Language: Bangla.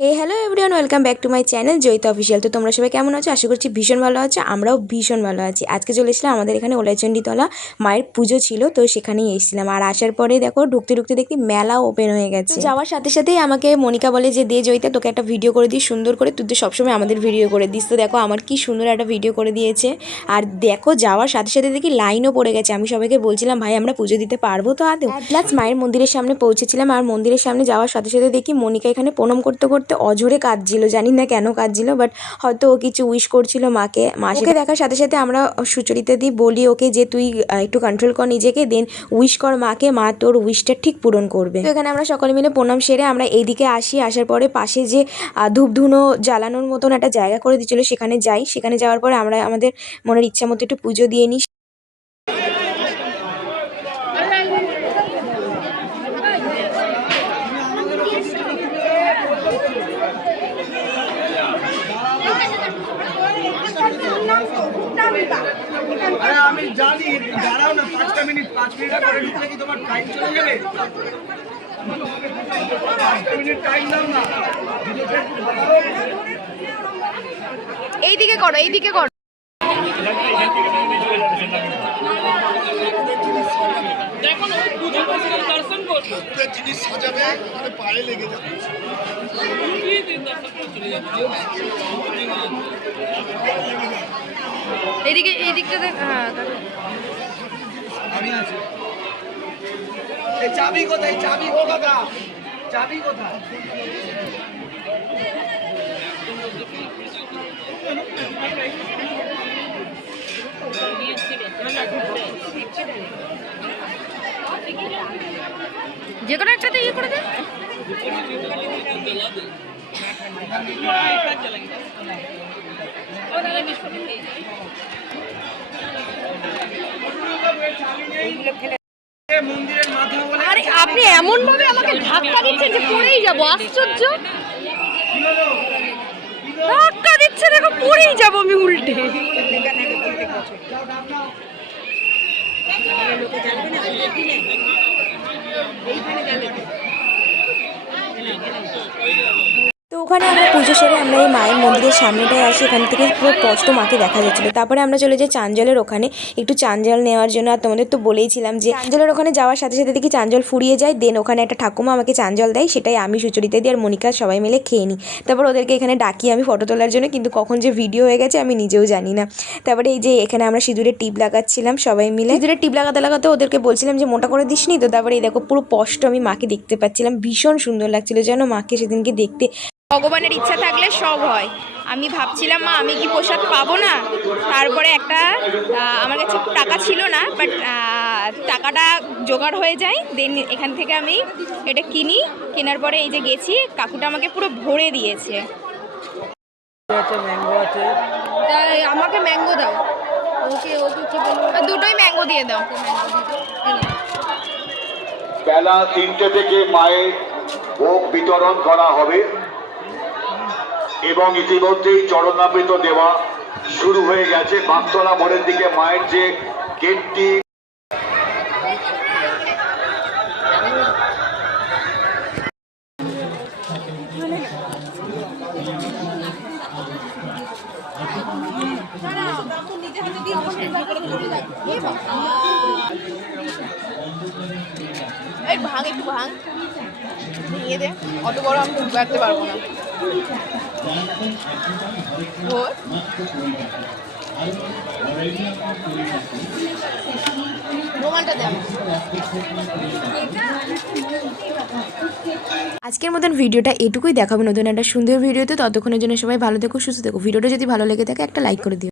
Hello everyone, welcome back to my channel Joyita official. তো তোমরা সবাই কেমন আছো? আশা করছি ভীষণ ভালো আছো। আমরাও ভীষণ ভালো আছি। আজকে চলে এসেছিলাম আমাদের এখানে ওলাইচণ্ডীতলা মায়ের পুজো ছিল, তো সেখানেই এসেছিলাম। আর আসার পরে দেখো ঢুকতে ঢুকতে দেখি মেলা ওপেন হয়ে গেছে। যাওয়ার সাথে সাথেই আমাকে মনিকা বলে যে দে জয়িতা, তোকে একটা ভিডিও করে দিই সুন্দর করে, তুই তো সবসময় আমাদের ভিডিও করে দিস। তো দেখো আমার কি সুন্দর একটা ভিডিও করে দিয়েছে। আর দেখো যাওয়ার সাথে সাথে দেখি লাইনও পড়ে গেছে। আমি সবাইকে বলছিলাম ভাই আমরা পুজো দিতে পারবো তো আদৌ? প্লাস মায়ের মন্দিরের সামনে পৌঁছেছিলাম। আর মন্দিরের সামনে যাওয়ার সাথে সাথে দেখি মনিকা এখানে প্রণাম করতে করতে অঝরে কাঁদছিল। জানি না কেন কাঁদছিল, বাট হয়তো ও কিছু উইশ করছিল মাকে। মাকে দেখার সাথে সাথে আমরা সুচরিতা দি বলি ওকে যে তুই একটু কন্ট্রোল কর নিজেকে, দেন উইশ কর মাকে, মা তোর উইশটা ঠিক পূরণ করবে। তো এখানে আমরা সকলে মিলে প্রণাম সেরে আমরা এইদিকে আসি। আসার পরে পাশে যে ধূপধুনো জ্বালানোর মতন একটা জায়গা করে দিয়েছিল সেখানে যাই। সেখানে যাওয়ার পরে আমরা আমাদের মনের ইচ্ছা মতো একটু পুজো দিয়ে নিই। আরে আমি জানি, দাঁড়াও না 5 মিনিট করে ঢুকলে কি তোমার টাইম চলে যাবে? 5 মিনিট টাইম দাও না। এইদিকে করো, এইদিকে করো। জিনিস সাজাবে মানে পায়ে লেগে যাবে। এইদিকে এই দিকটা দেখ। হ্যাঁ আমি আছি। এই চাবি কোথায়? চাবি গো কাকা, চাবি কোথায়? যে কোনো একটাতে ইয়ে করে দে। আরে আপনি এমন ভাবে আমাকে ধাক্কা দিচ্ছেন যে পড়েই যাবো। আশ্চর্য, ধাক্কা দিচ্ছে দেখো, পড়েই যাবো আমি উল্টে। তো ওখানে আমরা পুজো সেরে আমরা এই মায়ের মন্দিরের সামনেটায় আসি। এখান থেকে পুরো স্পষ্ট মাকে দেখা যাচ্ছিলো। তারপরে আমরা চলে যাই চাঞ্জলের ওখানে একটু চাঞ্জল নেওয়ার জন্য। আর তোমাদের তো বলেইছিলাম যে চাঞ্জলের ওখানে যাওয়ার সাথে সাথে দেখি চাঞ্জল ফুরিয়ে যায়। দেন ওখানে একটা ঠাকুমা আমাকে চাঞ্জল দেয়, সেটাই আমি সুচরিতা দিই আর মনিকা সবাই মিলে খেয়ে নিই। তারপর ওদেরকে এখানে ডাকি আমি ফটো তোলার জন্য, কিন্তু কখন যে ভিডিও হয়ে গেছে আমি নিজেও জানি না। তারপরে এই যে এখানে আমরা সিঁদুরের টিপ লাগাচ্ছিলাম সবাই মিলে। সিঁদুরের টিপ লাগাতে লাগাতে ওদেরকে বলছিলাম যে মোটা করে দিসনি তো। তারপরে এই দেখো পুরো স্পষ্ট আমি মাকে দেখতে পাচ্ছিলাম। ভীষণ সুন্দর লাগছিল যেন মাকে সেদিনকে দেখতে। ভগবানের ইচ্ছা থাকলে সব হয়। আমি ভাবছিলাম মা আমি কি প্রসাদ পাবো না। তারপরে একটা আমার কাছে টাকা ছিল না, বাট টাকাটা জোগাড় হয়ে যায়। দেন এখান থেকে আমি এটা কিনি। কেনার পরে এই যে গেছি, কাকুটা আমাকে পুরো ভরে দিয়েছে। ম্যাঙ্গো আছে, তাই আমাকে ম্যাঙ্গো দাও। ওকে ওকে কি বলবো, দুটোই ম্যাঙ্গো দিয়ে দাও। বেলা 3টে থেকে মায়ের ভোগ বিতরণ করা হবে এবং ইতিমধ্যেই চরণামৃত দেওয়া শুরু হয়ে গেছে। বাগতলা মোড়ের দিকে মায়ের যে গেটটি এই ভাঙ, একটু ভাঙ, নিয়ে দে। অত বড় আমি রাখতে পারবো না। রোমালটা দে। আজকের মতন ভিডিওটা এটুকুই, দেখাবো নতুন একটা সুন্দর ভিডিওতে। ততক্ষণের জন্য সবাই ভালো থেকো, সুস্থ থেকো। ভিডিওটা যদি ভালো লেগে থাকে একটা লাইক করে দিও।